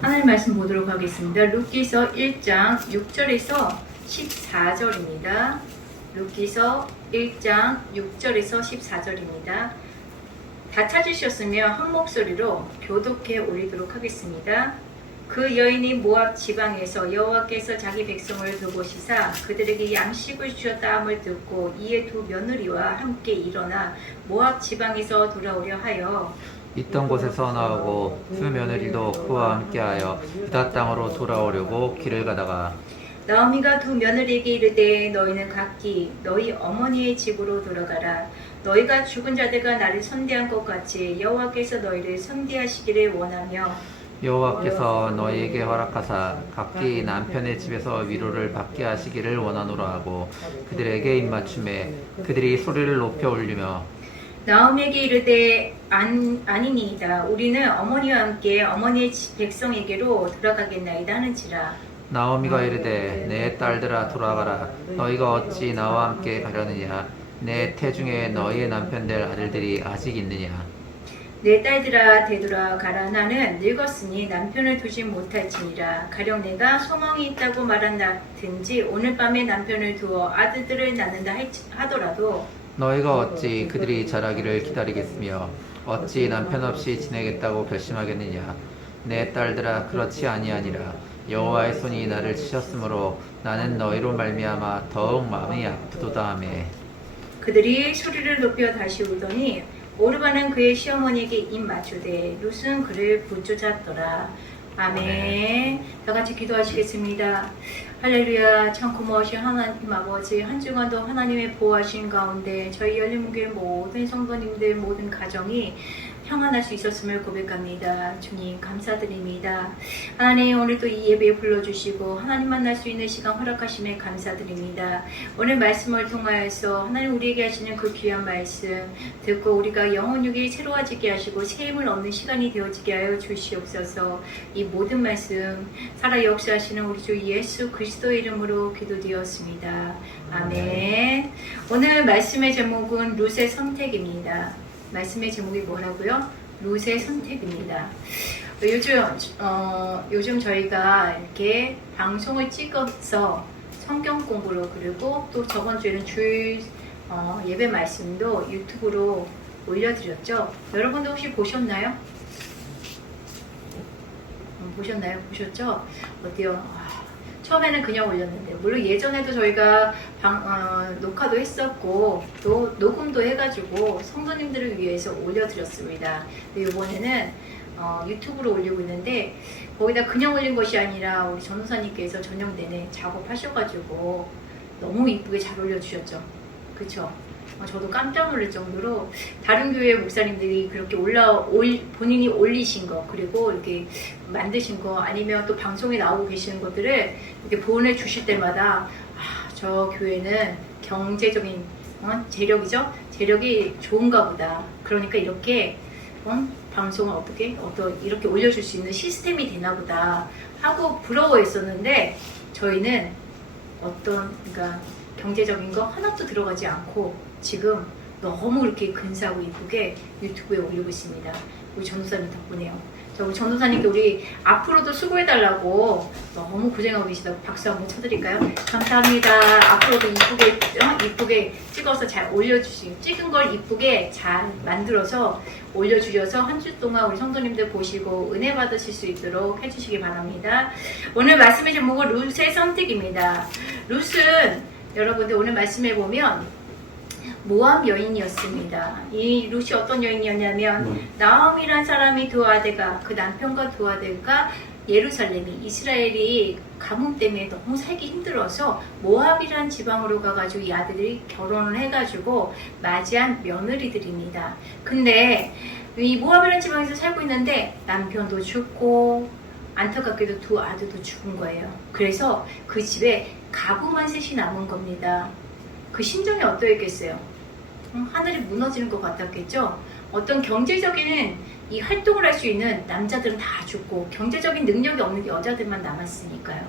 하나님 말씀 보도록 하겠습니다. 룻기서 1장 6절에서 14절입니다. 룻기서 1장 6절에서 14절입니다. 다 찾으셨으면 한 목소리로 교독해 올리도록 하겠습니다. 그 여인이 모압 지방에서 여호와께서 자기 백성을 돌보시사 그들에게 양식을 주셨다 함을 듣고 이에 두 며느리와 함께 일어나 모압 지방에서 돌아오려 하여 있던 곳에서 나오고 두 며느리도 그와 함께하여 유다 땅으로 돌아오려고 길을 가다가 나오미가 두 며느리에게 이르되 너희는 각기 너희 어머니의 집으로 돌아가라. 너희가 죽은 자들과 나를 선대한 것 같이 여호와께서 너희를 선대하시기를 원하며 여호와께서 너희에게 허락하사 각기 남편의 집에서 위로를 받게 하시기를 원하노라 하고 그들에게 입맞춤에 그들이 소리를 높여 올리며 나오미에게 이르되 아니니이다. 우리는 어머니와 함께 어머니의 백성에게로 돌아가겠나이다 하는지라. 나오미가 이르되 내 딸들아 돌아가라. 너희가 어찌 나와 함께 가려느냐. 내 태중에 너희의 남편될 아들들이 아직 있느냐. 내 딸들아 되돌아가라. 나는 늙었으니 남편을 두지 못할지니라. 가령 내가 소망이 있다고 말한다든지 오늘 밤에 남편을 두어 아들들을 낳는다 하더라도 너희가 어찌 그들이 자라기를 기다리겠으며 어찌 남편 없이 지내겠다고 결심하겠느냐. 내 딸들아 그렇지 아니하니라. 여호와의 손이 나를 치셨으므로 나는 너희로 말미암아 더욱 마음이 아프도다 하며 그들이 소리를 높여 다시 울더니 오르바는 그의 시어머니에게 입 맞추되 룻은 그를 붙잡더라. 아멘. 다 같이 기도하시겠습니다. 할렐루야. 참 고마우신 하나님 아버지, 한 주간도 하나님의 보호하신 가운데 저희 열린목교회 모든 성도님들 모든 가정이 평안할 수 있었음을 고백합니다. 주님 감사드립니다. 하나님 오늘도 이 예배에 불러주시고 하나님 만날 수 있는 시간 허락하심에 감사드립니다. 오늘 말씀을 통하여서 하나님 우리에게 하시는 그 귀한 말씀 듣고 우리가 영혼육이 새로워지게 하시고 새 힘을 얻는 시간이 되어지게 하여 주시옵소서. 이 모든 말씀 살아 역사하시는 우리 주 예수 그리스도의 이름으로 기도드렸습니다. 아멘. 오늘 말씀의 제목은 룻의 선택입니다. 말씀의 제목이 뭐라고요? 룻의 선택입니다. 요즘 저희가 이렇게 방송을 찍어서 성경 공부로 그리고 또 저번 주에는 주일 예배 말씀도 유튜브로 올려드렸죠. 여러분도 혹시 보셨나요? 보셨죠? 어때요? 처음에는 그냥 올렸는데 물론 예전에도 저희가 녹화도 했었고 또 녹음도 해가지고 성도님들을 위해서 올려드렸습니다. 근데 이번에는 유튜브로 올리고 있는데 거기다 그냥 올린 것이 아니라 우리 전도사님께서 저녁 내내 작업하셔가지고 너무 이쁘게 잘 올려주셨죠. 그쵸? 저도 깜짝 놀랄 정도로 다른 교회 목사님들이 그렇게 본인이 올리신 거 그리고 이렇게 만드신 거 아니면 또 방송에 나오고 계시는 것들을 이렇게 보내주실 때마다 저 교회는 경제적인 재력이죠? 재력이 좋은가 보다. 그러니까 이렇게 방송을 이렇게 올려줄 수 있는 시스템이 되나 보다 하고 부러워했었는데 저희는 그러니까 경제적인 거 하나도 들어가지 않고 지금 너무 이렇게 근사하고 이쁘게 유튜브에 올리고 있습니다. 우리 전도사님 덕분에요. 우리 전도사님께 우리 앞으로도 수고해달라고 너무 고생하고 계시다고 박수 한번 쳐드릴까요? 감사합니다. 앞으로도 이쁘게 찍어서 잘 찍은 걸 이쁘게 잘 만들어서 올려주셔서 한 주 동안 우리 성도님들 보시고 은혜 받으실 수 있도록 해주시기 바랍니다. 오늘 말씀의 제목은 룻의 선택입니다. 룻은 여러분들 오늘 말씀해 보면 모압 여인이었습니다. 이 룻이 어떤 여인이었냐면 나오미란 사람이 두 아들과 그 남편과 두 아들과 예루살렘이 이스라엘이 가뭄 때문에 너무 살기 힘들어서 모압이란 지방으로 가가지고 이 아들이 결혼을 해가지고 맞이한 며느리들입니다. 근데 이 모압이란 지방에서 살고 있는데 남편도 죽고 안타깝게도 두 아들도 죽은 거예요. 그래서 그 집에 가구만 셋이 남은 겁니다. 그 심정이 어떠했겠어요? 하늘이 무너지는 것 같았겠죠? 어떤 경제적인 이 활동을 할 수 있는 남자들은 다 죽고 경제적인 능력이 없는 여자들만 남았으니까요.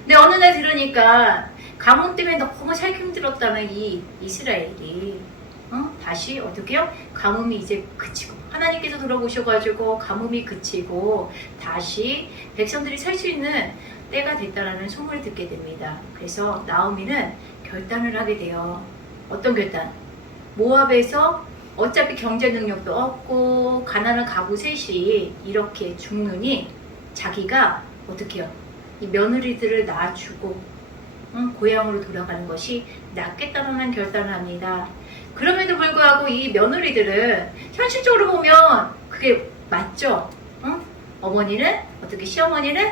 근데 어느 날 들으니까 가뭄 때문에 너무 살기 힘들었다는 이 이스라엘이 다시 어떻게요? 가뭄이 이제 그치고 하나님께서 돌아오셔가지고 가뭄이 그치고 다시 백성들이 살 수 있는 때가 됐다라는 소문을 듣게 됩니다. 그래서 나오미는 결단을 하게 돼요. 어떤 결단? 모압에서 어차피 경제 능력도 없고 가난한 가구 셋이 이렇게 죽느니 자기가 어떻게 해요? 이 며느리들을 낳아주고 고향으로 돌아가는 것이 낫겠다는 결단을 합니다. 그럼에도 불구하고 이 며느리들은 현실적으로 보면 그게 맞죠? 어머니는 어떻게 시어머니는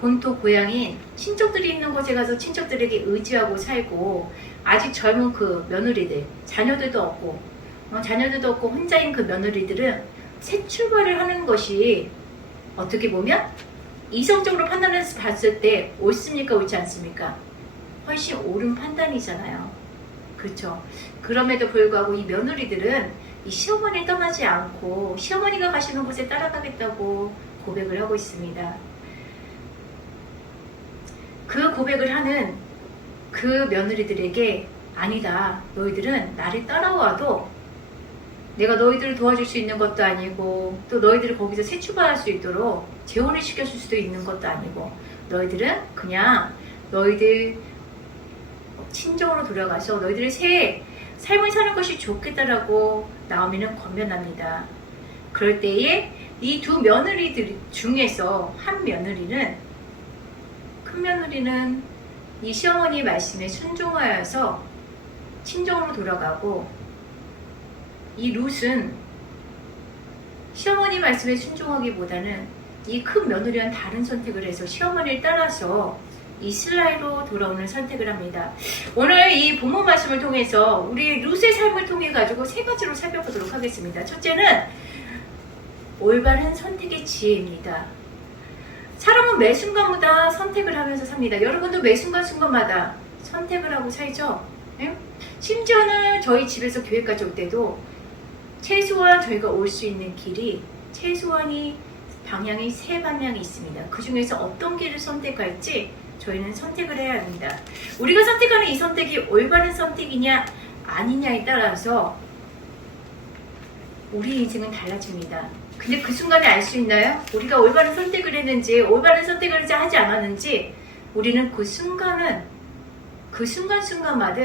본토 고향인 친척들이 있는 곳에 가서 친척들에게 의지하고 살고 아직 젊은 그 며느리들 자녀들도 없고 혼자인 그 며느리들은 새 출발을 하는 것이 어떻게 보면 이성적으로 판단해서 봤을 때 옳습니까 옳지 않습니까? 훨씬 옳은 판단이잖아요. 그렇죠. 그럼에도 불구하고 이 며느리들은 이 시어머니를 떠나지 않고 시어머니가 가시는 곳에 따라가겠다고 고백을 하고 있습니다. 그 고백을 하는 그 며느리들에게 아니다. 너희들은 나를 따라와도 내가 너희들을 도와줄 수 있는 것도 아니고 또 너희들을 거기서 새 출발할 수 있도록 재혼을 시켜줄 수도 있는 것도 아니고 너희들은 그냥 너희들 친정으로 돌아가서 너희들의 새 삶을 사는 것이 좋겠다라고 나오미는 권면합니다. 그럴 때에 이 두 며느리들 중에서 한 며느리는 큰 며느리는 이 시어머니 말씀에 순종하여서 친정으로 돌아가고 이 룻은 시어머니 말씀에 순종하기보다는 이 큰 며느리와는 다른 선택을 해서 시어머니를 따라서 이스라엘로 돌아오는 선택을 합니다. 오늘 이 본문 말씀을 통해서 우리 룻의 삶을 통해 가지고 세 가지로 살펴보도록 하겠습니다. 첫째는 올바른 선택의 지혜입니다. 사람은 매 순간마다 선택을 하면서 삽니다. 여러분도 매 순간순간마다 선택을 하고 살죠? 네? 심지어는 저희 집에서 교회까지 올 때도 최소한 저희가 올 수 있는 길이 최소한이 방향이 세 방향이 있습니다. 그 중에서 어떤 길을 선택할지 저희는 선택을 해야 합니다. 우리가 선택하는 이 선택이 올바른 선택이냐 아니냐에 따라서 우리 인생은 달라집니다. 근데 그 순간에 알 수 있나요? 우리가 올바른 선택을 했는지 올바른 선택을 하지 않았는지 우리는 그 순간은 그 순간순간마다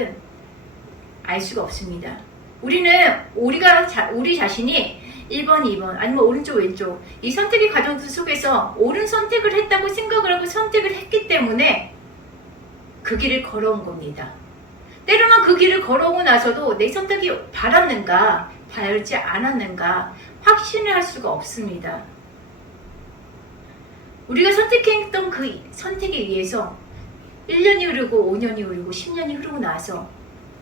알 수가 없습니다. 우리 자신이 1번, 2번 아니면 오른쪽, 왼쪽 이 선택의 과정 속에서 옳은 선택을 했다고 생각을 하고 선택을 했기 때문에 그 길을 걸어온 겁니다. 때로는 그 길을 걸어오고 나서도 내 선택이 바랐는가 바르지 않았는가 확신을 할 수가 없습니다. 우리가 선택했던 그 선택에 의해서 1년이 흐르고 5년이 흐르고 10년이 흐르고 나서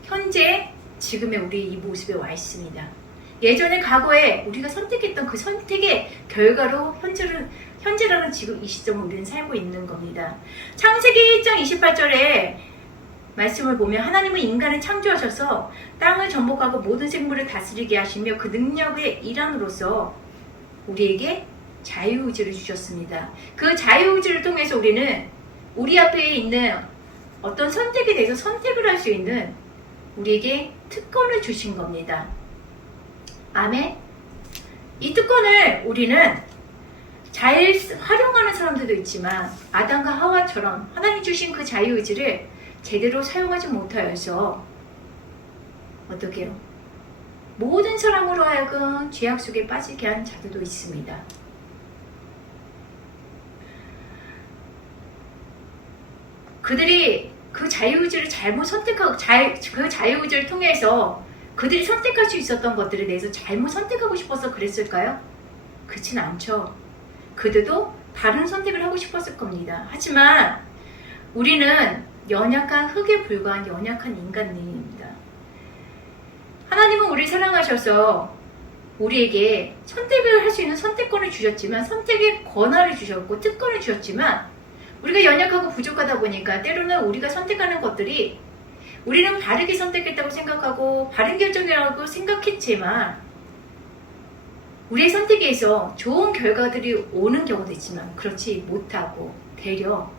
현재 지금의 우리 이 모습에 와 있습니다. 예전에 과거에 우리가 선택했던 그 선택의 결과로 현재라는 지금 이 시점을 우리는 살고 있는 겁니다. 창세기 1장 28절에 말씀을 보면 하나님은 인간을 창조하셔서 땅을 정복하고 모든 생물을 다스리게 하시며 그 능력의 일환으로서 우리에게 자유의지를 주셨습니다. 그 자유의지를 통해서 우리는 우리 앞에 있는 어떤 선택에 대해서 선택을 할 수 있는 우리에게 특권을 주신 겁니다. 아멘. 이 특권을 우리는 잘 활용하는 사람들도 있지만 아담과 하와처럼 하나님 주신 그 자유의지를 제대로 사용하지 못하여서 어떻게 해요? 모든 사람으로 하여금 죄악 속에 빠지게 한 자들도 있습니다. 그들이 그 자유의지를 잘못 선택하고 그 자유의지를 통해서 그들이 선택할 수 있었던 것들에 대해서 잘못 선택하고 싶어서 그랬을까요? 그렇진 않죠. 그들도 다른 선택을 하고 싶었을 겁니다. 하지만 우리는 연약한 흙에 불과한 연약한 인간입니다. 하나님은 우리를 사랑하셔서 우리에게 선택을 할 수 있는 선택권을 주셨지만 선택의 권한을 주셨고 특권을 주셨지만 우리가 연약하고 부족하다 보니까 때로는 우리가 선택하는 것들이 우리는 바르게 선택했다고 생각하고 바른 결정이라고 생각했지만 우리의 선택에서 좋은 결과들이 오는 경우도 있지만 그렇지 못하고 되려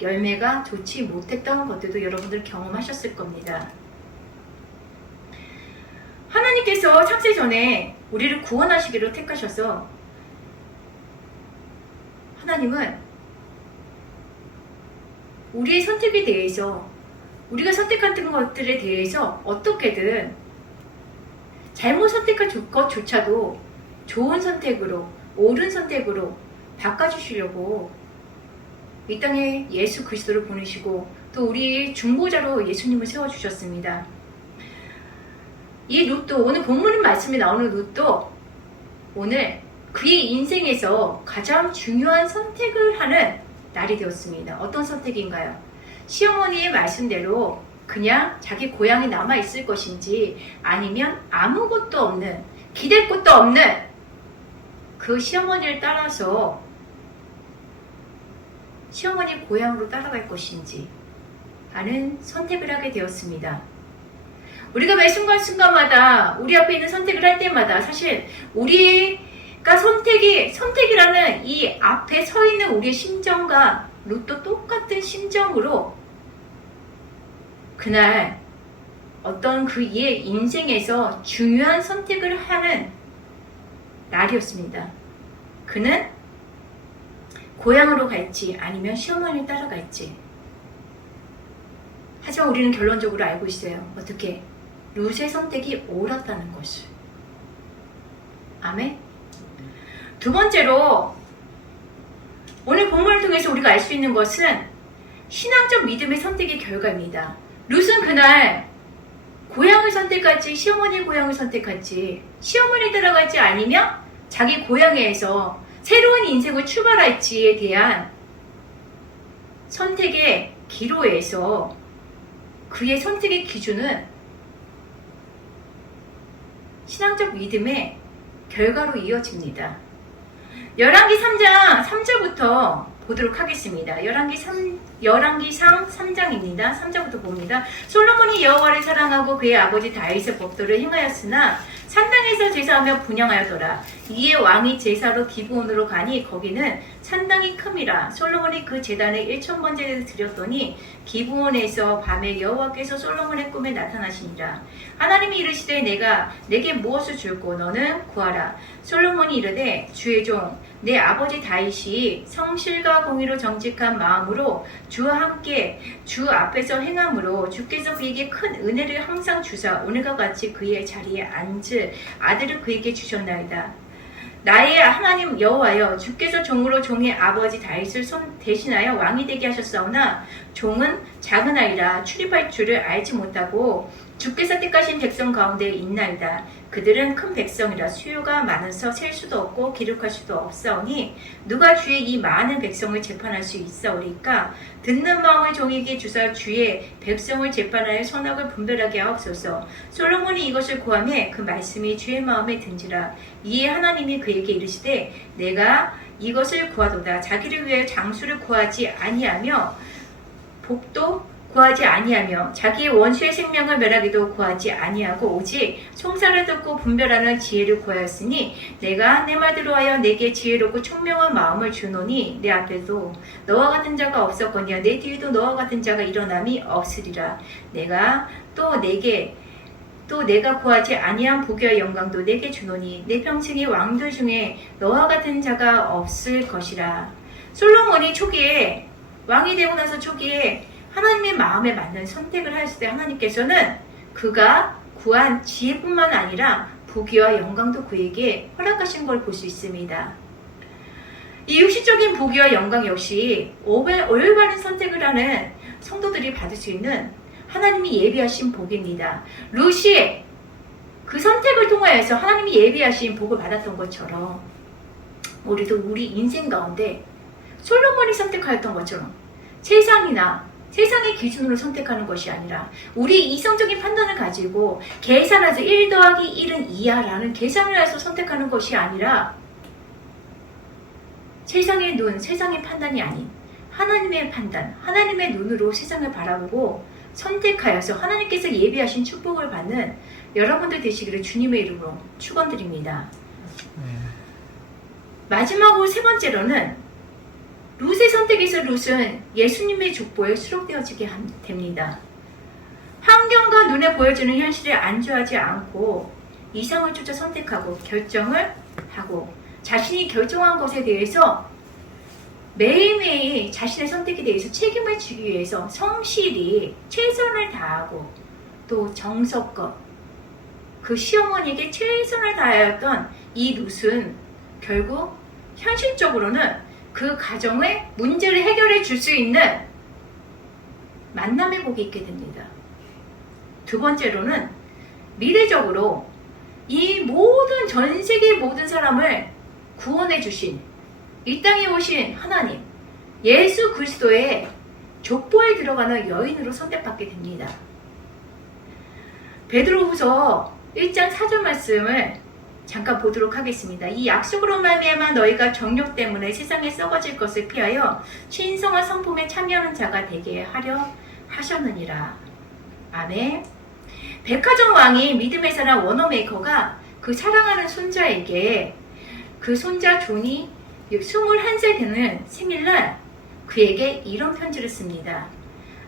열매가 좋지 못했던 것들도 여러분들 경험하셨을 겁니다. 하나님께서 창세 전에 우리를 구원하시기로 택하셔서 하나님은 우리의 선택에 대해서 우리가 선택한 것들에 대해서 어떻게든 잘못 선택한 것조차도 좋은 선택으로 옳은 선택으로 바꿔주시려고 이 땅에 예수 그리스도를 보내시고 또 우리의 중보자로 예수님을 세워주셨습니다. 이 룻도 오늘 본문 말씀에 나오는 룻도 오늘 그의 인생에서 가장 중요한 선택을 하는 날이 되었습니다. 어떤 선택인가요? 시어머니의 말씀대로 그냥 자기 고향에 남아있을 것인지 아니면 아무것도 없는 기댈 곳도 없는 그 시어머니를 따라서 시어머니 고향으로 따라갈 것인지 하는 선택을 하게 되었습니다. 우리가 매 순간순간마다 우리 앞에 있는 선택을 할 때마다 사실 우리가 선택이라는 이 앞에 서 있는 우리의 심정과 룻도 똑같은 심정으로 그날 어떤 그의 인생에서 중요한 선택을 하는 날이었습니다. 그는 고향으로 갈지 아니면 시어머니를 따라갈지. 하지만 우리는 결론적으로 알고 있어요. 어떻게? 룻의 선택이 옳았다는 것을. 아멘. 두 번째로 오늘 본문을 통해서 우리가 알 수 있는 것은 신앙적 믿음의 선택의 결과입니다. 룻은 그날 고향을 선택할지 시어머니의 고향을 선택할지 시어머니 따라갈지 아니면 자기 고향에서 새로운 인생을 출발할지에 대한 선택의 기로에서 그의 선택의 기준은 신앙적 믿음의 결과로 이어집니다. 열왕기 3장 3절부터 보도록 하겠습니다. 열왕기상 3장입니다. 3절부터 봅니다. 솔로몬이 여호와를 사랑하고 그의 아버지 다윗의 법도를 행하였으나 산당에서 제사하며 분향하였더라. 이에 왕이 제사로 기브온으로 가니 거기는 산당이 큼이라. 솔로몬이 그 제단에 1,000번째를 드렸더니 기브온에서 밤에 여호와께서 솔로몬의 꿈에 나타나시니라. 하나님이 이르시되 내가 내게 무엇을 줄고 너는 구하라. 솔로몬이 이르되 주의 종 내 아버지 다윗이 성실과 공의로 정직한 마음으로 주와 함께 주 앞에서 행함으로 주께서 그에게 큰 은혜를 항상 주사 오늘과 같이 그의 자리에 앉을 아들을 그에게 주셨나이다. 나의 하나님 여호와여 주께서 종으로 종의 아버지 다윗을 대신하여 왕이 되게 하셨사오나 종은 작은 아이라 출입할 줄을 알지 못하고 주께서 택하신 백성 가운데 있나이다. 그들은 큰 백성이라 수요가 많아서 셀 수도 없고 기록할 수도 없사오니 누가 주의 이 많은 백성을 재판할 수 있사오리까? 듣는 마음을 종에게 주사 주의 백성을 재판하여 선악을 분별하게 하옵소서. 솔로몬이 이것을 구하매 그 말씀이 주의 마음에 든지라. 이에 하나님이 그에게 이르시되 내가 이것을 구하도다. 자기를 위하여 장수를 구하지 아니하며 복도 구하지 아니하며 자기의 원수의 생명을 멸하기도 구하지 아니하고 오직 송사를 듣고 분별하는 지혜를 구하였으니 내가 내 말대로 하여 내게 지혜롭고 총명한 마음을 주노니 내 앞에도 너와 같은 자가 없었거니와 내 뒤에도 너와 같은 자가 일어남이 없으리라. 내가 내가 구하지 아니한 부귀와 영광도 내게 주노니 내 평생의 왕들 중에 너와 같은 자가 없을 것이라. 솔로몬이 초기에 왕이 되고 나서 초기에 하나님의 마음에 맞는 선택을 하였을 때 하나님께서는 그가 구한 지혜뿐만 아니라 부귀와 영광도 그에게 허락하신 걸 볼 수 있습니다. 이 육신적인 부귀와 영광 역시 올바른 선택을 하는 성도들이 받을 수 있는 하나님이 예비하신 복입니다. 룻이 그 선택을 통하여서 하나님이 예비하신 복을 받았던 것처럼 우리도 우리 인생 가운데 솔로몬이 선택하였던 것처럼 세상의 기준으로 선택하는 것이 아니라 우리 이성적인 판단을 가지고 계산해서 1 더하기 1은 2야라는 계산을 해서 선택하는 것이 아니라 세상의 눈, 세상의 판단이 아닌 하나님의 판단, 하나님의 눈으로 세상을 바라보고 선택하여서 하나님께서 예비하신 축복을 받는 여러분들 되시기를 주님의 이름으로 축원드립니다. 마지막으로 세 번째로는 룻의 선택에서 룻은 예수님의 족보에 수록되어지게 됩니다. 환경과 눈에 보여주는 현실에 안주하지 않고 이상을 쫓아 선택하고 결정을 하고 자신이 결정한 것에 대해서 매일매일 자신의 선택에 대해서 책임을 지기 위해서 성실히 최선을 다하고 또 정성껏 그 시어머니에게 최선을 다하였던 이 룻은 결국 현실적으로는 그 가정의 문제를 해결해 줄 수 있는 만남의 복이 있게 됩니다. 두 번째로는 미래적으로 이 모든 전 세계 모든 사람을 구원해 주신 이 땅에 오신 하나님 예수 그리스도의 족보에 들어가는 여인으로 선택받게 됩니다. 베드로후서 1장 4절 말씀을 잠깐 보도록 하겠습니다. 이 약속으로 말미암아 너희가 정욕 때문에 세상에 썩어질 것을 피하여 신성한 성품에 참여하는 자가 되게 하려 하셨느니라. 아멘. 백화점 왕이 믿음의 사람 워너메이커가 그 사랑하는 손자에게 그 손자 존이 21살 되는 생일날 그에게 이런 편지를 씁니다.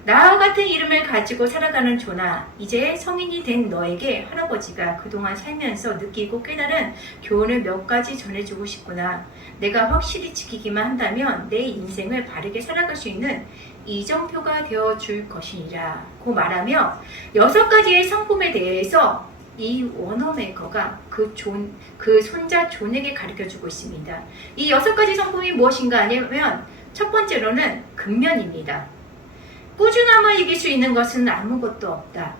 나와 같은 이름을 가지고 살아가는 존아, 이제 성인이 된 너에게 할아버지가 그동안 살면서 느끼고 깨달은 교훈을 몇 가지 전해주고 싶구나. 내가 확실히 지키기만 한다면 내 인생을 바르게 살아갈 수 있는 이정표가 되어줄 것이니라 고 말하며 6가지의 성품에 대해서 이 워너메이커가 그 손자 존에게 가르쳐주고 있습니다. 이 6가지 성품이 무엇인가 하면 첫 번째로는 근면입니다. 꾸준함을 이길 수 있는 것은 아무것도 없다.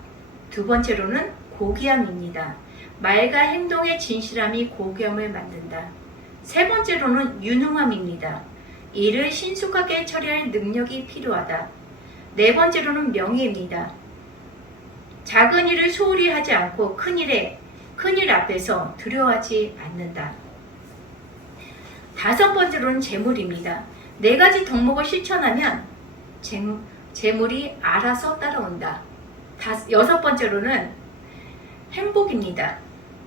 두 번째로는 고귀함입니다. 말과 행동의 진실함이 고귀함을 만든다. 세 번째로는 유능함입니다. 일을 신속하게 처리할 능력이 필요하다. 네 번째로는 명예입니다. 작은 일을 소홀히 하지 않고 큰일 앞에서 두려워하지 않는다. 다섯 번째로는 재물입니다. 4가지 덕목을 실천하면 재물이 알아서 따라온다. 6번째로는 행복입니다.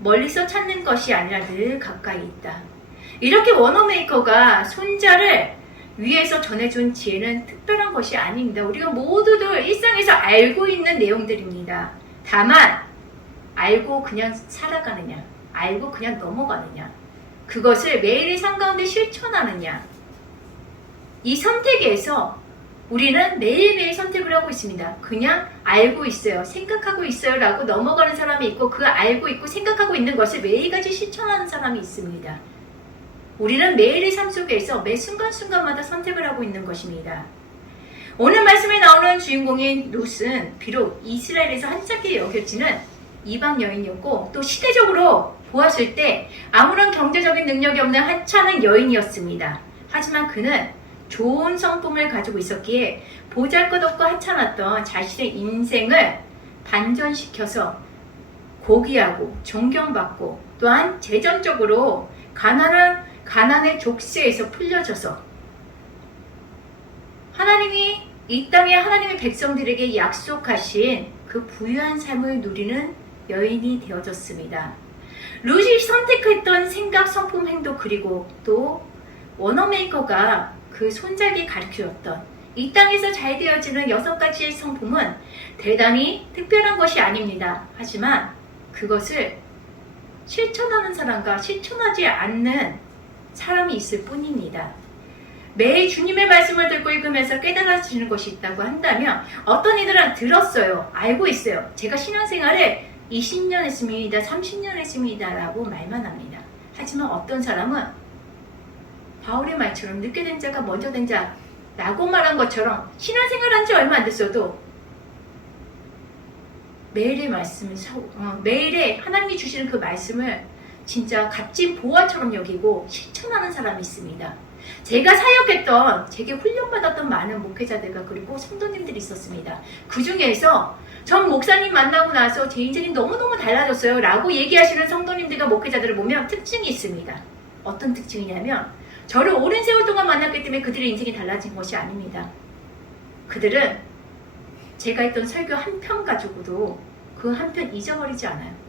멀리서 찾는 것이 아니라 늘 가까이 있다. 이렇게 워너메이커가 손자를 위해서 전해준 지혜는 특별한 것이 아닙니다. 우리가 모두들 일상에서 알고 있는 내용들입니다. 다만 알고 그냥 살아가느냐, 알고 그냥 넘어가느냐, 그것을 매일의 삶 가운데 실천하느냐, 이 선택에서 우리는 매일매일 선택을 하고 있습니다. 그냥 알고 있어요, 생각하고 있어요 라고 넘어가는 사람이 있고, 그 알고 있고 생각하고 있는 것을 매일같이 실천하는 사람이 있습니다. 우리는 매일의 삶 속에서 매 순간순간마다 선택을 하고 있는 것입니다. 오늘 말씀에 나오는 주인공인 룻은 비록 이스라엘에서 한짝게 여겨지는 이방 여인이었고, 또 시대적으로 보았을 때 아무런 경제적인 능력이 없는 하찮은 여인이었습니다. 하지만 그는 좋은 성품을 가지고 있었기에 보잘것없고 하찮았던 자신의 인생을 반전시켜서 고귀하고 존경받고, 또한 재정적으로 가난의 족쇄에서 풀려져서 하나님이 이 땅에 하나님의 백성들에게 약속하신 그 부유한 삶을 누리는 여인이 되어졌습니다. 룻이 선택했던 생각, 성품, 행동, 그리고 또 워너메이커가 그 손자에게 가르쳐줬던 이 땅에서 잘 되어지는 6가지의 성품은 대단히 특별한 것이 아닙니다. 하지만 그것을 실천하는 사람과 실천하지 않는 사람이 있을 뿐입니다. 매일 주님의 말씀을 듣고 읽으면서 깨달아지는 것이 있다고 한다면, 어떤 이들은 들었어요, 알고 있어요, 제가 신앙생활을 20년 했습니다, 30년 했습니다 라고 말만 합니다. 하지만 어떤 사람은 바울의 말처럼 늦게 된 자가 먼저 된 자라고 말한 것처럼 신앙생활 한 지 얼마 안 됐어도 매일의 말씀을 매일에 하나님이 주시는 그 말씀을 진짜 값진 보화처럼 여기고 실천하는 사람이 있습니다. 제가 사역했던, 제게 훈련받았던 많은 목회자들과 그리고 성도님들이 있었습니다. 그 중에서 전 목사님 만나고 나서 제 인생이 너무너무 달라졌어요 라고 얘기하시는 성도님들과 목회자들을 보면 특징이 있습니다. 어떤 특징이냐면, 저를 오랜 세월 동안 만났기 때문에 그들의 인생이 달라진 것이 아닙니다. 그들은 제가 했던 설교 한 편 가지고도 그 한 편 잊어버리지 않아요.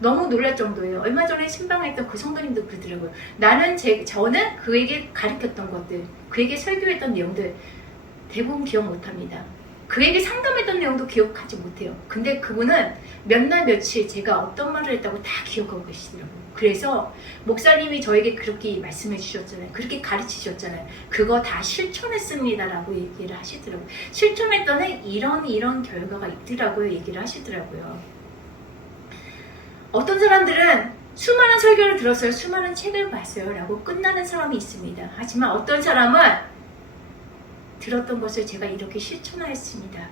너무 놀랄 정도예요. 얼마 전에 신방했던 그 성도님도 그러더라고요. 저는 그에게 가르쳤던 것들, 그에게 설교했던 내용들 대부분 기억 못합니다. 그에게 상담했던 내용도 기억하지 못해요. 근데 그분은 몇 날 며칠 제가 어떤 말을 했다고 다 기억하고 계시더라고요. 그래서 목사님이 저에게 그렇게 말씀해 주셨잖아요. 그렇게 가르치셨잖아요. 그거 다 실천했습니다라고 얘기를 하시더라고요. 실천했더니 이런 결과가 있더라고요. 얘기를 하시더라고요. 어떤 사람들은 수많은 설교를 들었어요. 수많은 책을 봤어요. 라고 끝나는 사람이 있습니다. 하지만 어떤 사람은 들었던 것을 제가 이렇게 실천하였습니다.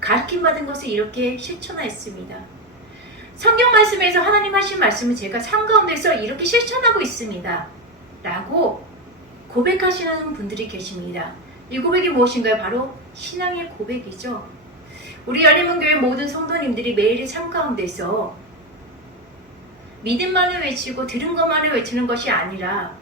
가르침받은 것을 이렇게 실천하였습니다. 성경 말씀에서 하나님 하신 말씀을 제가 삶 가운데서 이렇게 실천하고 있습니다. 라고 고백하시는 분들이 계십니다. 이 고백이 무엇인가요? 바로 신앙의 고백이죠. 우리 열린문교회 모든 성도님들이 매일의 삶 가운데서 믿음만을 외치고 들은 것만을 외치는 것이 아니라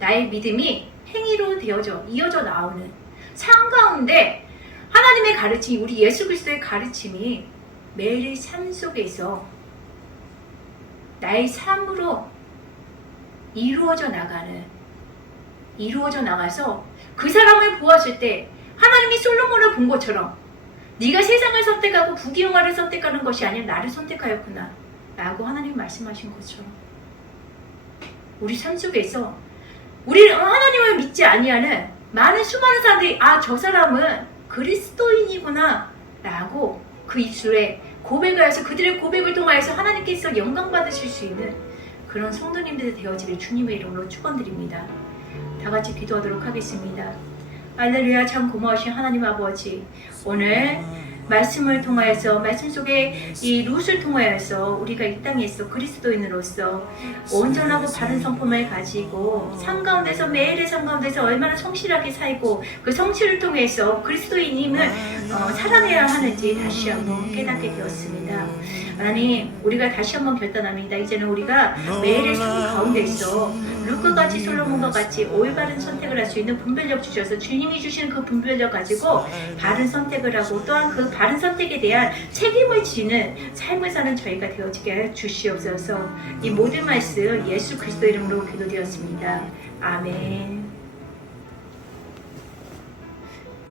나의 믿음이 행위로 이어져 나오는 삶 가운데 하나님의 가르침, 우리 예수 그리스도의 가르침이 매일의 삶 속에서 나의 삶으로 이루어져 나가서 그 사람을 보았을 때 하나님이 솔로몬을 본 것처럼 네가 세상을 선택하고 부귀영화를 선택하는 것이 아니라 나를 선택하였구나 라고 하나님이 말씀하신 것처럼 우리 삶 속에서 우리 하나님을 믿지 아니하는 수많은 사람들이 저 사람은 그리스도인이구나 라고 그 입술에 고백을 해서 그들의 고백을 통하여서 하나님께서 영광 받으실 수 있는 그런 성도님들이 되어지길 주님의 이름으로 축원드립니다. 다 같이 기도하도록 하겠습니다. 할렐루야. 참 고마우신 하나님 아버지, 오늘 말씀을 통하여서 말씀 속에 이 룻을 통하여서 우리가 이 땅에서 그리스도인으로서 온전하고 바른 성품을 가지고 삶 가운데서 매일의 삶 가운데서 얼마나 성실하게 살고 그 성실을 통해서 그리스도인임을 살아내야 하는지 다시 한번 깨닫게 되었습니다. 하나님, 우리가 다시 한번 결단합니다. 이제는 우리가 매일의 삶 가운데서 룻과 같이 솔로몬과 같이 올바른 선택을 할 수 있는 분별력 주셔서 주님이 주시는 그 분별력 가지고 바른 선택을 하고 또한 그 바른 선택에 대한 책임을 지는 삶을 사는 저희가 되어지게 해 주시옵소서. 이 모든 말씀 예수 그리스도 이름으로 기도되었습니다. 아멘.